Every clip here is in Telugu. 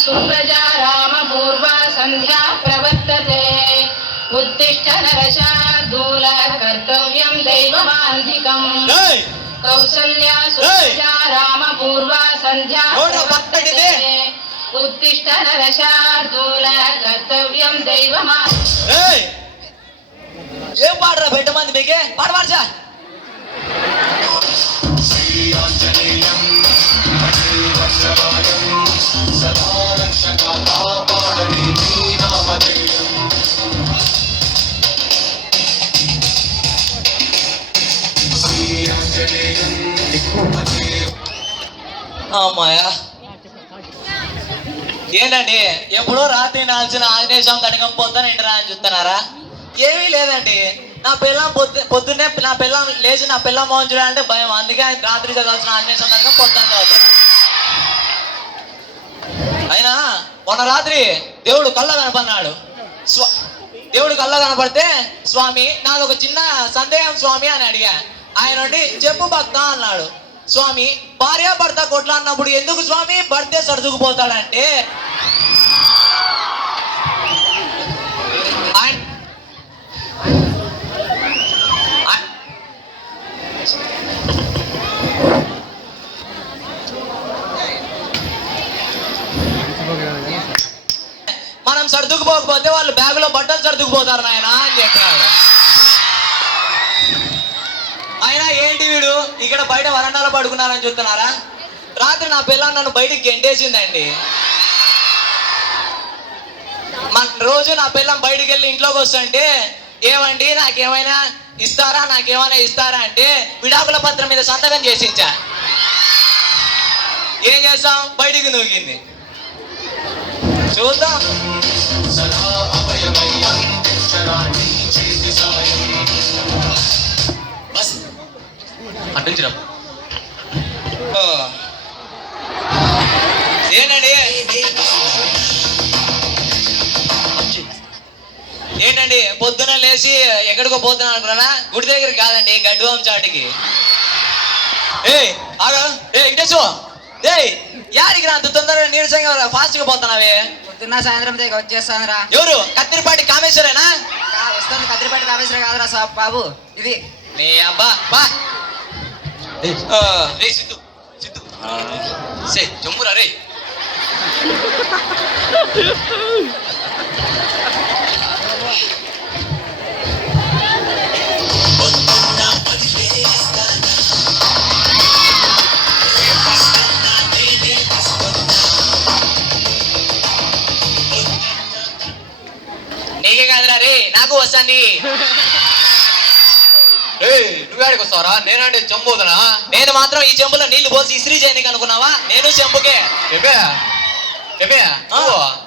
सुप्रजा रामपूर्वा सन्ध्या प्रवर्तते उत्तिष्ठ नरशार्दूल कर्तव्यं दैवमान्धिकम् कौसल्या सुप्रजा रामपूर्वा सन्ध्या प्रवर्तते उत्तिष्ठ नरशार्दूल कर्तव्यं दैवमान्धिकम् ఏం పాడరా పెట్టమంది మీకే పాట మార్చా అమ్మాయా ఏంటండి ఎప్పుడో రాత్రి నాల్సిన ఆంజనేయ స్వామి కనకం పోతానండి రా అని చూస్తున్నారా? ఏమీ లేదండి, నా పిల్లం పొద్దున్నే నా పిల్లం లేచి నా పిల్లం మోహన్ చూడాలంటే భయం, అందుకే రాత్రి చదవాల్సిన ఆంజనేయ స్వామి కనుక పొద్దున్న చదువుతాను. అయినా మొన్న రాత్రి దేవుడు కళ్ళ కనపడినాడు. దేవుడు కళ్ళ కనపడితే స్వామి నాది ఒక చిన్న సందేహం స్వామి అని అడిగా. ఆయన నుండి చెప్పు భక్త అన్నాడు. స్వామి భార్య భర్త కొట్లాడినప్పుడు ఎందుకు స్వామి భర్తే సర్దుకుపోతాడంటే మనం సర్దుకుపోకపోతే వాళ్ళు బ్యాగులో బట్టలు సర్దుకుపోతారు నాయన అని చెప్పాడు. అయినా ఏంటి వీడు ఇక్కడ బయట వరండాలో పడుకున్నారని చూస్తున్నారా? రాత్రి నా పిల్లని నన్ను బయటికి గెంటేసిందండి. రోజు నా పిల్లం బయటికి వెళ్ళి ఇంట్లోకి వస్తుంటే ఏమండి నాకేమైనా ఇస్తారా అంటే విడాకుల పత్రం మీద సంతకం చేసించా. ఏం చేస్తాం, బయటికి నూకింది. చూద్దాం. ఏంటండి పొద్దున లేచి ఎక్కడికో పోతున్నాను అనుకున్నా? గుడి దగ్గర కాదండి, గడ్డువం చాటికి. వెంకటేశ్వ యాడికి రా అంత తొందరగా నీరసంగా ఫాస్ట్ గా పోతున్నావే? పొద్దున్న సాయంత్రం దగ్గర వచ్చేస్తానురా. ఎవరు? కత్తిరిపాటి కామేశ్వరేనా? వస్తుంది. కత్తిరిపాటి కామేశ్వర కాదురా బాబు, ఇది నీ అబ్బా బా. సిద్ధు జమ్మురా రే. నీకే కాదురా రే, నాకు వస్తుంది. నువ్వేడికి వస్తావరా? నేనంటే చెంబుతున్నా. నేను మాత్రం ఈ చెంబులో నీళ్లు పోసి ఇస్త్రీ చేయడానికి అనుకున్నావా? నేను చెంబుకే.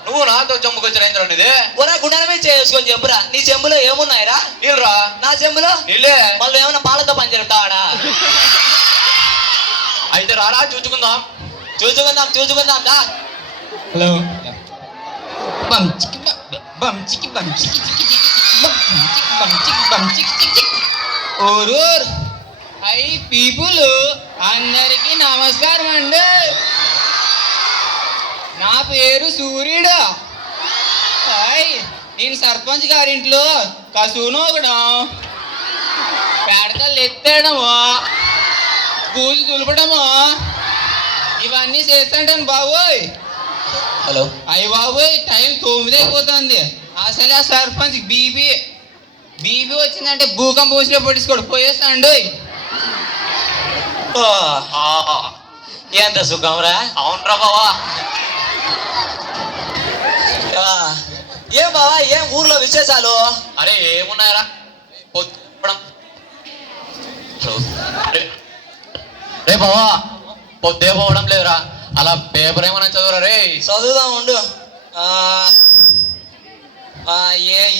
నువ్వు నాతో చెంబుకి వచ్చిన ఇది ఒరా గుండెల మీద చేసుకొని చెంబురా. నీ చెంబులో ఏమున్నాయిరా? నీళ్ళరా? నా చెంబులో నీళ్ళే. మళ్ళీ ఏమన్నా పాలతో పని చెప్తావాడా? అయితే రారా చూసుకుందాం దా. హలో పీపుల్ అందరికి నమస్కారం అండి. నా పేరు సూర్యుడు. నేను సర్పంచ్ గారింట్లో కసును ఒకడం, పేడకలు ఎత్తేయడము, పూజ దులపడము ఇవన్నీ చేస్తుంటాను బాబోయ్. హలో అయ్యి బాబోయ్, టైం 9 అయిపోతుంది. అసలు ఆ సర్పంచ్ బీబీ వచ్చిందంటే భూకంపం వచ్చిన పట్టించుకోడు, పోయేస్తాండు. ఎంత సుఖంరా. అవునరా బావా. ఏం బావా, ఏం ఊర్లో విశేషాలు? అరే ఏమున్నాయరా, రే బావా పొద్దే పోవడం లేదురా. అలా పేపర్ ఏమన్నా చదువురా రే. చదువుదాం ఉండు.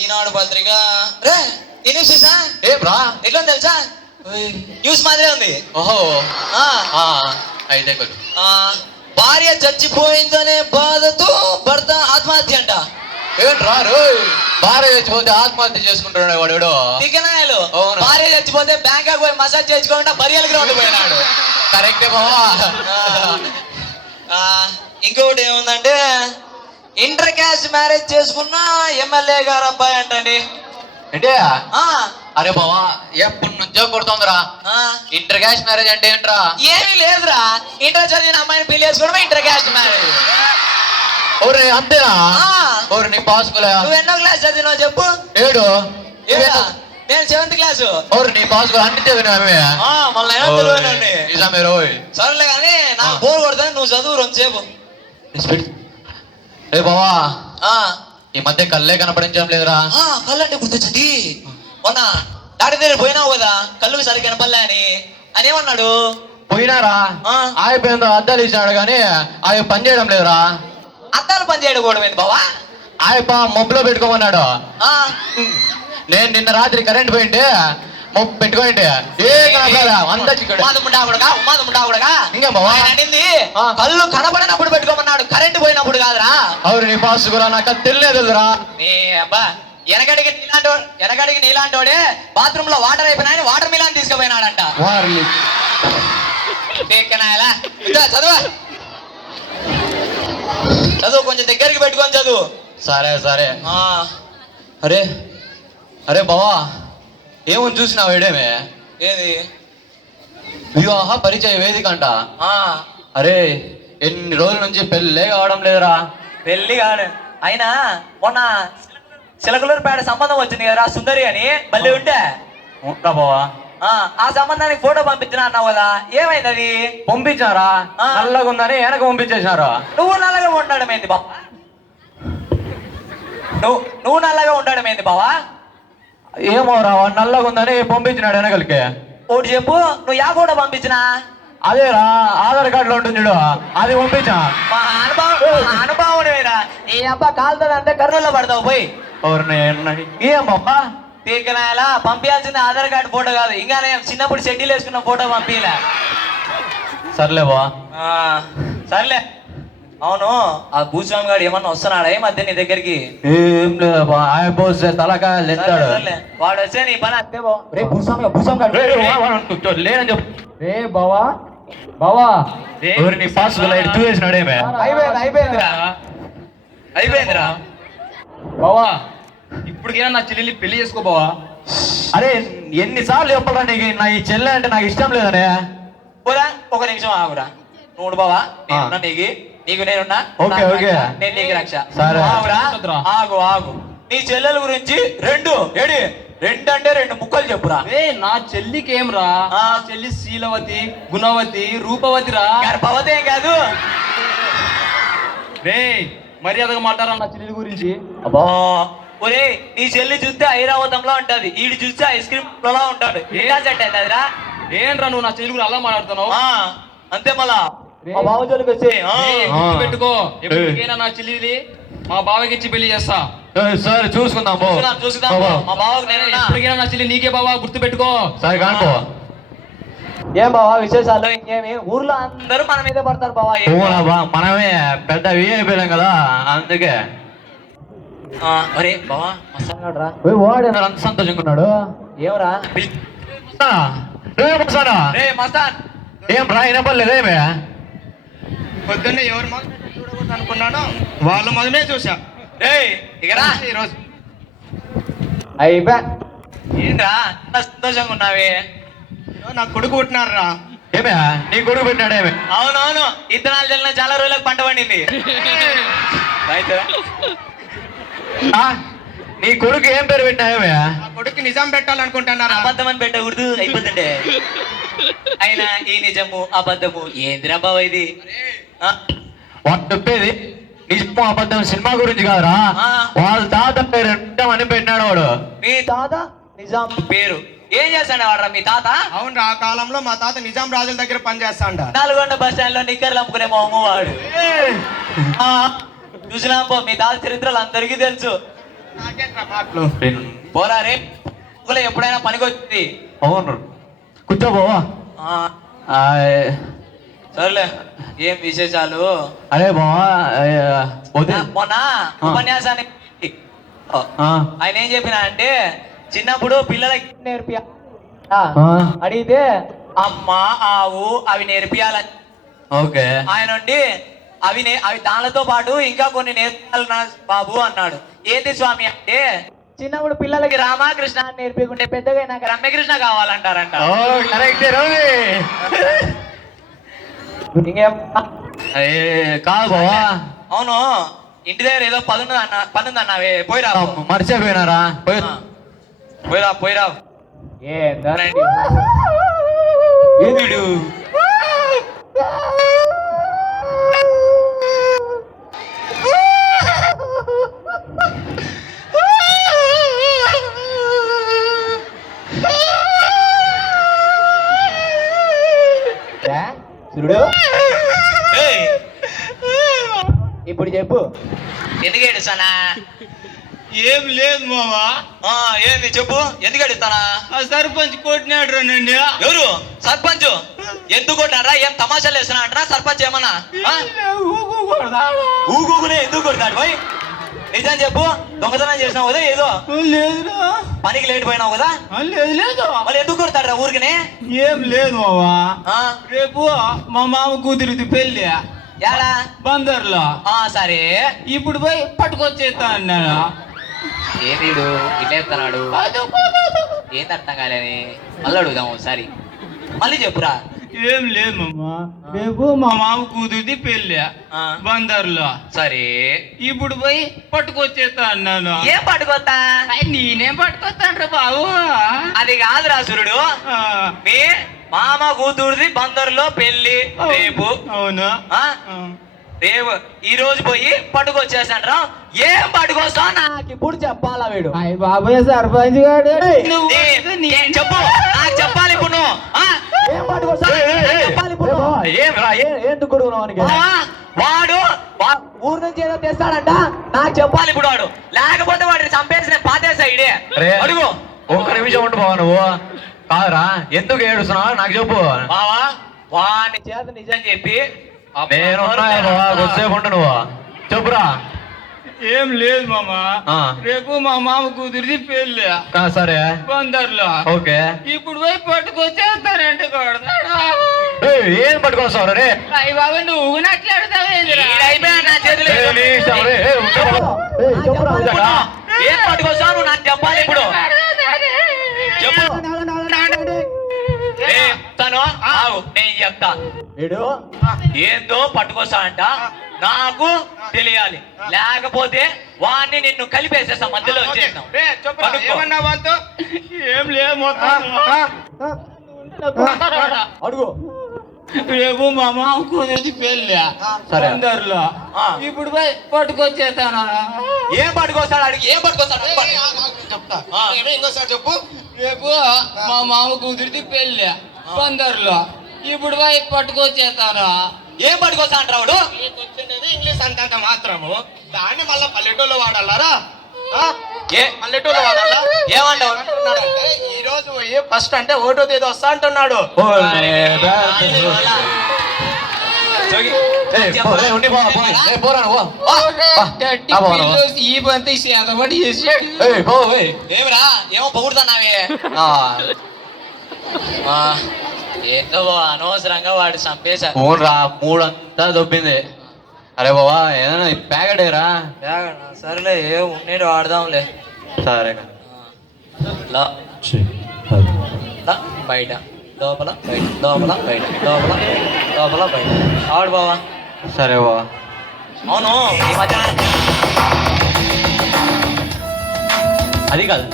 ఈనాడు పత్రిక రే. ఈ న్యూస్ చూసా? ఏం రా? ఎట్లా తెలుసా? న్యూస్ మాదిరే ఉంది. ఓహో అయితే కొంచెం భార్య చచ్చిపోయిందనే బాధతో భర్త ఆత్మహత్య అంట. ఏంట్రా రోయ్, భార్య చచ్చిపోతే ఆత్మహత్య చేసుకుంటున్నాడు వాడు. తిక్కనాయలు. భార్య చచ్చిపోతే బ్యాంకాక్ పోయి మసాజ్ చేసుకోకుండా బరియల్ గ్రౌండ్ పోయినాడు. కరెక్టే బావా. ఇంకొకటి ఏముందంటే ఇంటర్ క్యాస్ట్ మ్యారేజ్ చేసుకున్న ఎమ్మెల్యే గారు అబ్బాయి అంటండి. ఏంటి ఆ, అరే బావా ఎప్పటి నుంచో కొడుతోందిరా ఆ, ఇంటర్ క్యాస్ట్ మ్యారేజ్ అంటే ఏంట్రా? ఏమీ లేదురా, ఇంటర్ చదివిన అమ్మాయిని పెళ్లి చేసుకోవడం ఇంటర్ క్యాస్ట్ మ్యారేజ్. ఓరే అంతేనా? ఆ, ఓరే నీ పాసుకులే నువ్వు ఎన్నో క్లాస్ చదివినావు చెప్పు? 7. ఏడా? నేను 7th క్లాసు. ఓరే నీ పాసుకులు అన్ని చదివినావే? మళ్ళీ ఏమో తెలియనండి. నిజమే రోయ్. సరేలే కానీ నాకు బోర్ కొడతా, నువ్వు చదువు రెండుసేపు. ఏ బావా ఆ, ఈ మధ్య కళ్ళే కనపడించడం లేదురా. కళ్ళంటే గుర్తొచ్చింది. మొన్న డాక్టర్ దగ్గర పోయినావు కదా, కళ్ళుకి సరిగ్గా కనపడలే అని ఏమన్నాడు? పోయినారా? ఆ. ఆగిపోయిందో అద్దాలు ఇచ్చినాడు కానీ ఆయన పని చేయడం లేదురా. అద్దాలు పని చేయడం కూడా ఏంది బావా? ఆయప్ప మబ్బులో పెట్టుకోమన్నాడు. ఆ, నేను నిన్న రాత్రి కరెంట్ పోయింటే మబ్బు పెట్టుకోండి ఏ కనపడరా అంతా చిక్కడు. ఇంకేం బావా? ఆయన అనింది ఆ. కళ్ళు కనపడినప్పుడు పెట్టుకోమన్నాడు, కరెంట్ పోయినప్పుడు కాదురా. అవును నీ పాస్ కూడా నాకు అది తెలియదురా. నీ అబ్బా, వెనకడికి నీలాంటోడే బాత్రూమ్ లో వాటర్ అయిపోయినా వాటర్ మిలాన్ తీసుకుపోయినాడంట. తీక్కనాయలా. ఇద్దా, చదువు చదువు, కొంచెం దగ్గరికి పెట్టుకొని చదువు. సరే సరే. ఆ, అరే అరే బావా ఏమని చూసినావు ఏడేమే? ఏది? వివాహ పరిచయ వేదిక అంట. ఆ, అరే ఎన్ని రోజుల నుంచి పెళ్ళే కావడం లేదురా. పెళ్లి కాదు అయినా మొన్న చిలకలూరుపేట సంబంధం వచ్చింది కదరా, సుందరి అని బల్లి ఉంటే. ఉంటా బావా. ఆ సంబంధానికి ఫోటో పంపించిన అన్నావు కదా, ఏమైంది అది? పంపించారా? ఆ. నల్లగా ఉందని వెనక పంపించేసినారు. నువ్వు నల్లగా ఉండడం ఏంది బావా? నువ్వు నల్లగా ఉండడం ఏంది బావా? ఏమోరా నల్లగా ఉందని పంపించినాడు వెనకలికి. ఒకటి చెప్పు, నువ్వు యా ఫోటో పంపించినా? అదేరా ఆధార్ కార్డులో ఉంటుంది చూడు, అది పంపించా. మా అనుభవం ఈ అబ్బా కాలుతుంది అంతే కర్నూలులో పడతావు పోయి. ఏమమ్మా తీకనాయలా పంపించాల్సింది ఆధార్ కార్డు ఫోటో కాదు, ఇంకా నేను చిన్నప్పుడు షెడ్యూల్ వేసుకున్న ఫోటో పంపిలే. సర్లే బా. సర్లే. అవును, ఆ భూస్వామి గారు ఏమన్నా వస్తున్నాడా ఈ మధ్య నీ దగ్గరికి? ఏం లేదబ్బా, ఆయన పోస్తే తలకాయలు ఎత్తాడు. సర్లే, వాడు వస్తే నీ పని అంతే బా. లేదని చెప్పు. రే బావా బావా నీ పాస్ చూసేసినాడేమే? అయిపోయిందిరా. బావా ఇప్పటికైనా నా చెల్లెల్ని పెళ్లి చేసుకో బావా. అరే ఎన్నిసార్లు చెప్పరా నీకు నా ఈ చెల్లె అంటే నాకు ఇష్టం లేదనే? పోరా, ఒక నిమిషం ఆగురా. నువ్వు బావా, నేనున్నా నీకు నేనున్నా. Okay, okay. నేను నీకు రక్ష. సరే. ఆగురా, ఆగు. నీ చెల్లెల గురించి రెండు అంటే 2 ముక్కలు చెప్పురా. నా చెల్లికి ఏం రా? ఆ. నా చెల్లి శీలవతి, గుణవతి, రూపవతి రా. గర్భవతి ఏం కాదు. రే మర్యాదగా మాట్లాడాలి నా చెల్లి గురించి. అబ్బా, ఒరే నీ చెల్లి చూస్తే ఐరావతంలో ఉంటది, ఈడు చూస్తే ఐస్ క్రీమ్ లో ఉంటాడు. ఏడా సెట్ అయింది అదిరా? ఏంట్రా నువ్వు నా చెల్లి గురించి అలా మాట్లాడుతున్నావు? అంతే మళ్ళా మా బావ జోలికి వచ్చి పెట్టుకో, ఎప్పటికైనా నా చెల్లిని మా బావకి ఇచ్చి పెళ్లి చేస్తా. సరే చూసుకుందాం పో. చూసుకుందాం. మా బావకు నేను ఎప్పటికైనా నా చెల్లి నీకే బావా, గుర్తు పెట్టుకో. సరే కానుకో. ఏం బావా విశేషాలు? ఇంకేమి? ఊర్లో అందరూ మన మీదే పడతారు బావా. మనమే పెద్ద అయిపోయాం కదా అందుకే. అరే బావా మస్తాడు రా. వాడు అంత సంతోషంగా ఏమరా? రే మస్తాన్, ఏం రా వినపడలేదేమే? పొద్దున్నే ఎవరు చూడకూడదు అనుకున్నాను, వాళ్ళ మొదమే చూసా. రే ఇకరా. ఈరోజు అయిపోయా. ఏంట్రా ఇంత సంతోషంగా ఉన్నావే? నా కొడుకు పుట్టినారా. ఏమే నీ కొడుకు పెట్టినాడేమే? అవునవును, ఇత్తనాలు చల్లిన చాలా రోజులకు పంట పండింది. నీ కొడుకు ఏం పేరు పెట్టినావేమే? నా కొడుకు నిజాం పెట్టాలనుకుంటున్నారా? అబద్ధం అని పెట్టకూడదు, అయిపోతుండే. అయినా ఈ నిజము అబద్ధము ఏందిరా బావ ఇది? వాడు చెప్పేది నిజము అబద్ధం సినిమా గురించి కాదురా. వాళ్ళ తాత పేరు నిజం అని పెట్టినాడు వాడు. మీ తాత నిజాం పేరు ఏం చేస్తాడు వాడరా మీ తాత? అవును, ఆ కాలంలో మా తాత నిజాం రాజుల దగ్గర పనిచేస్తాండ. నల్గొండ బస్ స్టాండ్ లో నిక్కర్లు అమ్ముకునే మా అమ్మవాడు. చూసినా పో, మీ తాత చరిత్రలు అందరికీ తెలుసు. పోరా రే, ఎప్పుడైనా పనికొచ్చింది. అవును కూర్చోబోవా. సర్లే, ఏం విశేషాలు? అరే బావా మొన్న ఉపన్యాసానికి ఆయన ఏం చెప్పినా అంటే, చిన్నప్పుడు పిల్లలకి నేర్పియా అడిగితే అమ్మ ఆవు అవి నేర్పియాలని. ఓకే. ఆయన నుండి అవి దానితో పాటు ఇంకా కొన్ని నేర్పాలి బాబు అన్నాడు. ఏంటి స్వామి అంటే, చిన్నప్పుడు పిల్లలకి రామకృష్ణ అని నేర్పించుకుంటే పెద్దగా నాకు రమ్యకృష్ణ కావాలంటారంట. ఇంకేం కాదు బావా. అవును, ఇంటి దగ్గర ఏదో పనుంది అన్నావే, పోయిరా. మర్చిపోయినారా? పోయిరా. వీడు చూడు, ఇప్పుడు చెప్పు. ఎందుకు ఏడుస్తానా? ఏం లేదు మామా. ఏంది చెప్పు, ఎందుకు ఏడుస్తానా? ఆ సర్పంచ్ కొట్టినాడు రండి. ఎవరు సర్పంచ్? ఎందుకు కొట్టారా? ఏం తమాషాలు వేస్తున్నా అంటారా? సర్పంచ్ ఏమన్నా ఊగునే ఎందుకు కొడతాడు? పోయి నిజం చెప్పు, దొంగతనం చేసినావు కదా ఏదో? లేదురా. పనికి లేట్ పోయినావు కదా? లేదు. వాళ్ళు ఎందుకు కొడతాడు రా ఊరికనే? ఏం లేదు మామా. రేపు మా మామ కూతురిది పెళ్ళి ఎలా? బందర్లో. సరే, ఇప్పుడు పోయి పట్టుకొచ్చేస్తా అన్నాడు. ఏంటిడు ఇట్లా చెప్తున్నాడు? ఏంది అర్థం కాలేని? మళ్ళీ అడుగుదాం ఒకసారి, మళ్ళీ చెప్పురా. ఏం లేదు మామా, రేపు మా మామ కూతురిది పెళ్ళి బందర్లో. సరే, ఇప్పుడు పోయి పట్టుకొచ్చేస్తా అన్నాను. ఏం పట్టుకొస్తా? నేనేం పట్టుకొస్తాను బాబు. అది కాదు రాసురుడు, మీ మామ కూతురుది బందర్లో పెళ్లి రేపు. అవును. రేపు ఈ రోజు పోయి పట్టుకొచ్చేసాంట్రా. ఏం పట్టుకొస్తావు నాకు ఇప్పుడు చెప్పాలా? వీడు అయ్య బాబాయ్ సర్పంచ్ గారు చెప్పు, నాకు చెప్పాలి ఇప్పుడు నువ్వు. ఏం పట్టుకొస్తావు చెప్పాలి ఇప్పుడు. వాడు ఊరు నుంచి ఏదో తెస్తాడంట, నాకు చెప్పాలి ఇప్పుడు. వాడు లేకపోతే వాడిని చంపేసి నేను పాతేసా. ఇడే అడుగు. ఒక్క నిమిషం ఉంటు బావా. నువ్వు కాదురా, ఎందుకు ఏడుస్తున్నావు నాకు చెప్పు. బావా, వాని చేత నిజం చెప్పి నేను కొద్దిసేపు ఉంటు. నువ్వు చెప్పురా. ఏం లేదు మామా, రేపు మా మామ కూతురిది పెళ్ళి సరే బందర్లో. ఓకే, ఇప్పుడు పోయి పట్టుకొచ్చేస్తానంటే కొడతాడు. ఏం పట్టుకొస్తావు రే? అయ్య బాబా నువ్వు నట్లాడతావేంద్రా? ఏం పట్టుకొస్తావు నాకు చెప్పాలి ఇప్పుడు. చెప్పు. తను నేను చెప్తా. ఏందో పట్టుకొస్తానంట, నాకు తెలియాలి. లేకపోతే వాడిని నిన్ను కలిపేసేస్తా, మధ్యలో వచ్చేస్తాం. ఏం లేదు అడుగు. రేపు మా మామ కూతురిది పెళ్ళి బందర్లో. ఇప్పుడు పోయి పట్టుకొచ్చేస్తాను. ఏం పట్టుకొస్తాడు? అడిగి ఏం పట్టుకొస్తాడు చెప్తా. ఇంకోసారి చెప్పు. రేపు మా మామ కూతురిది పెళ్ళి బందర్లో. ఇప్పుడు పోయి పట్టుకొచ్చేస్తాను. ఏం పట్టుకొస్తా అంటారు? వాడు ఇంగ్లీష్ అంత మాత్రము దాన్ని మళ్ళీ పల్లెటూళ్ళు వాడాలరా? పల్లెటూరు వాడాలా? ఏమంటావు? ఈ రోజు పోయి ఫస్ట్ అంటే 1వ తేదీ వస్తా అంటున్నాడు. ఈ బంతి చేతబడి చేసి ఏమిరా ఏమో పొగుడుతున్నావే? ఏందో అనవసరంగా వాడు చంపేశారు. రా, మూడంతా దొబ్బింది. అరే బావా, ఏదైనా ప్యాకెట్ ఏరా? సరేలే, ఏ ఉన్నీడు వాడదాంలే. సరే బయట లోపల బయట లోపల బయట లోపల లోపల బయట ఆడు బావా. సరే బావా. అవును, ఈ మధ్య అది కాదు,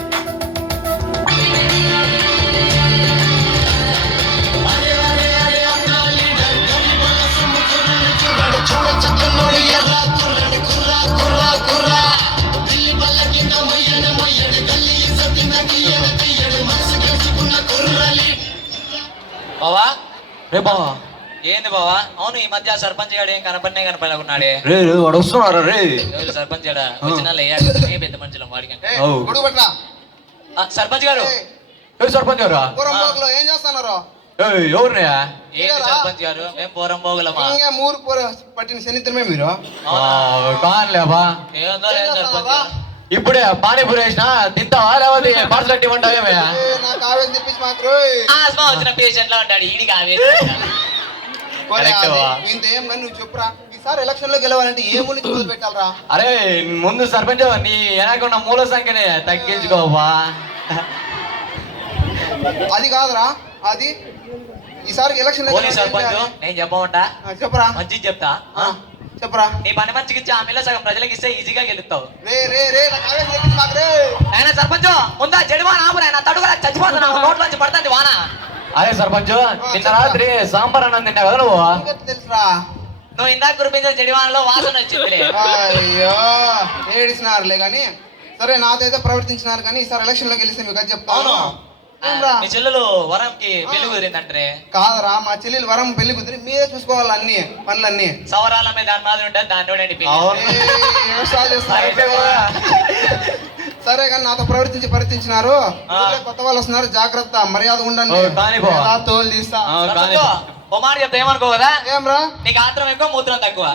బావా. రే బావా. ఏంది బావా? అవును, ఈ మధ్య సర్పంచ్ గారు ఏం కనపడకున్నాడే. రే వాడు వస్తున్నారా రే? సర్పంచ్ గారు వచ్చిన పెద్ద మనుషులు వాడికంటే. సర్పంచ్ గారు, సర్పంచ్ గారు ఏం చేస్తున్నారు? ఎవరిని? ఏంటి సర్పంచ్ గారు? మేము పోరం పోగలమా? మూరు పట్టిన శనిత్రమే మీరు కానిలేబా. ఏందో లేదు సర్పంచ్ గారు. ఇప్పుడే పానీపూరి వేసినా తింటావా లేకపోతే పార్సల్ కట్టి ఇవ్వంటావేమే? నాకు ఆవేశం తెప్పించి మాకు ఆస్మా వచ్చిన పేషెంట్ లా ఉంటాడు. ఈడికి ఆవేశం. ఇంత ఏం కానీ నువ్వు చెప్పురా. ఈ ఈసారి ఎలక్షన్ లో గెలవాలంటే ఏ ఊరి నుంచి మొదలు పెట్టాలరా? అరే ముందు సర్పంచ్ నీ వెనకున్న మూల సంఖ్యని తగ్గించుకోవా. అది కాదురా, అది ఈసారి ఎలక్షన్ లో పోనీ సర్పంచ్ నేను చెప్పమంటా, చెప్పరా మంచి చెప్తా. చెప్పరా. నీ పని మంచికి ఇచ్చి ఆమెలో సగం ప్రజలకు ఇస్తే ఈజీగా గెలుస్తావు. రే రే రే నాకు ఆవేశం తెప్పించు మాకు రే. ఆయన సర్పంచ్ ముందా జడివాన ఆపురా, నా తడుగులా చచ్చిపోతున్నా, నోట్లోంచి పడుతుంది వాన. అరే సర్పంచ్ నిన్న రాత్రి సాంబార్ అన్నం తింటా కదా నువ్వు. నీకెట్లా తెలుసురా? నువ్వు ఇందాక కురిపించిన జడివానలో వాసన వచ్చింది. అయ్యో ఏడిసినారులే కానీ. సరే నాతో అయితే ప్రవర్తించినారు కానీ ఈసారి ఎలక్షన్ లో గెలిస్తే మీకు అది చెప్తాను. ఏమ్రా? మీ చెల్లెలు వరంకి పెళ్లి కుదిరిందంటే కాదరా, మా చెల్లెలు వరం పెళ్లి కుదిరి మీరే చూసుకోవాలి అన్ని పనులన్నీ. సవరాల మీద దాని మాదిరి ఉంటుంది, దాంట్లో ఏ వ్యవసాయాలు చేస్తున్నారు? సరే కానీ నాతో ప్రవర్తించినారు. ఊళ్ళో కొత్త వాళ్ళు వస్తున్నారు, జాగ్రత్త, మర్యాద ఉండండి. కానిపో. ఎలా తోలు తీస్తా. ఓ మాట చెప్తా ఏమనుకో కదా, ఏమ్రా? నీకు ఆత్రం ఎక్కువ మూత్రం తక్కువ.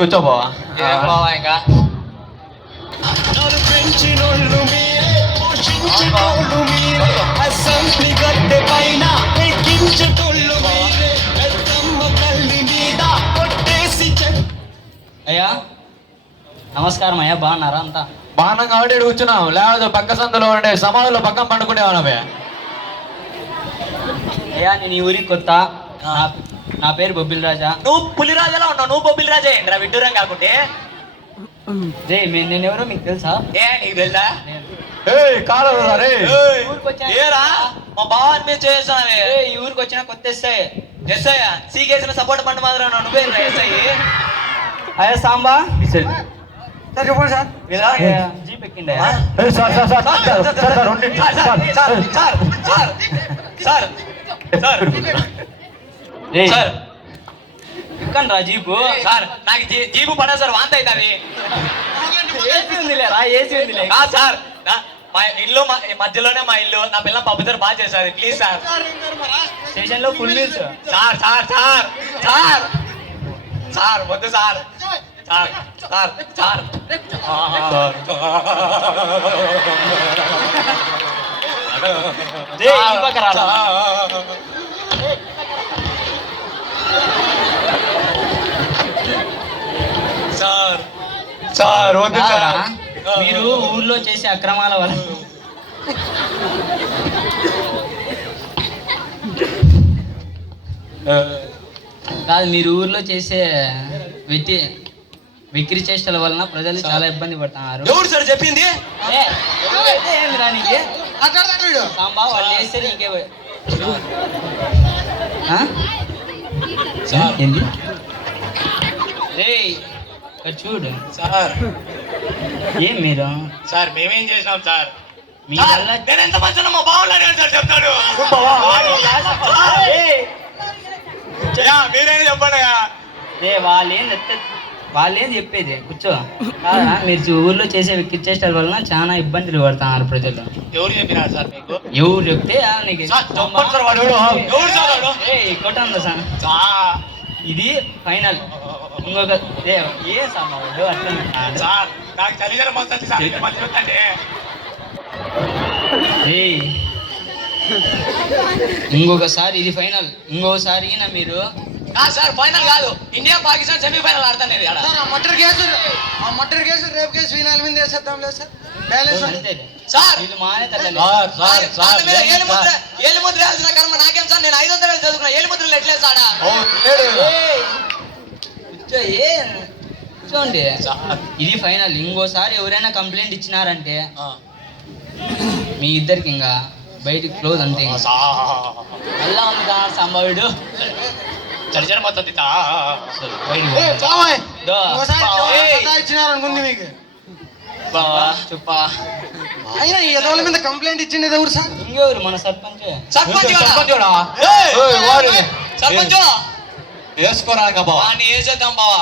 కూర్చోబో. ఏం బావా ఇంకా అయ్యా నమస్కారం అయ్యా, బాగున్నారా అంతా? బాణం కాబట్టి ఈడ కూర్చున్నాం, లేకపోతే పక్క సందులో ఉండే సమాధుల్లో పక్కన పండుకునేవాళ్ళమే. అయ్యా నేను ఈ ఊరికి కొత్త. నా పేరు బొబ్బిల్ రాజా. నువ్వు పులిరాజాలా ఉన్నావు, నువ్వు బొబ్బిలి రాజా ఏంట్రా విడ్డూరం కాకుంటే. నేను ఎవరో మీకు తెలుసా? ఏ నీకు తెలుసా? కాదు రే. ఏరా మా బావాని మీద చేసావే. ఈ ఊరికి వచ్చిన కొత్త ఎస్ఐ సీకేసిన సపోర్ట్ పండు మాత్రం నువ్వే ఎస్ఐ. అయ్యా సాంబా చెప్పండి సార్. జీప్ ఎక్కిండే. ఎక్కండి రా జీపు. సార్ నాకు జీపు పడా సార్, వాంత అవుతుంది. ఏసీ ఉందిలేరా, ఏసీ ఉందిలే. సార్ మా ఇల్లు మధ్యలోనే మా ఇల్లు, నా పిల్ల పప్పు సార్ బాగా చేశారు, ప్లీజ్ సార్. స్టేషన్ లో full meals. Sir sir sir sir sir వద్దు sir. Sir sir sir sir sir వద్దు సార్. మీరు ఊర్లో చేసే అక్రమాల వల్ల కాదు, మీరు ఊర్లో చేసే విక్రి చేష్టల వలన ప్రజలు చాలా ఇబ్బంది పడుతున్నారు. ఎవరు సార్ చెప్పింది? ఏందిరా నీకే సాంబా, వాళ్ళు వేస్తే నీకే ఏంది ఇక్కడ చూడు సార్. ఏం మీరు సార్ మేమేం చేసినాం సార్? మీ వల్ల నేను ఎంత మంచి మా బాగున్నాను సార్ చెప్తాడు. మీరేం చెప్పండి. వాళ్ళేం చెప్పేది కూర్చో. కాదా, మీరు ఊర్లో చేసే విక్రిచేష్టల వలన చాలా ఇబ్బందులు పడుతున్నారు ప్రజలు. ఎవరు చెప్పినారు సార్ మీకు? ఎవరు చెప్తే నీకు కొట్టందా సార్. ఇది ఫైనల్. ఇంకొక ఏ సామాడు అట్లా సార్ నాకు చలిజరం వస్తుంది సార్, మంచి వద్దండి. ఇంకొకసారి ఇది ఫైనల్. ఇంకొకసారి మీరు సార్ ఫైనల్ కాదు, ఇండియా పాకిస్తాన్ సెమీఫైనల్ ఆడతాను. మటర్ కేసు రేపు కేసు ఈ 4 మంది వేసేద్దాం లేదు సార్. బ్యాలెన్స్ సార్ వీళ్ళు మానేతారు. ఏలిముద్ర వేయాల్సిన కర్మ నాకేం సార్? నేను 5వ తరగతి చదువుకున్నా, ఏలిముద్రలు ఎట్లేదు సాడా? చూడండి ఇది ఫైనల్. ఇంకోసారి ఎవరైనా కంప్లైంట్ ఇచ్చినారంటే మీ ఇద్దరికి ఇంకా బయటికి క్లోజ్ అంతే. అలా ఉంది సంభవుడు చలిజరం వస్తుంది. ఇచ్చినారనుకుంది మీకు. బావా చెప్పా. అయినా ఎదవల మీద కంప్లైంట్ ఇచ్చింది ఎవరు సార్? ఇంకెవరు? మన సర్పంచ్. సర్పంచ్ వేసుకోరా వాడిని వేసేద్దాం బావా.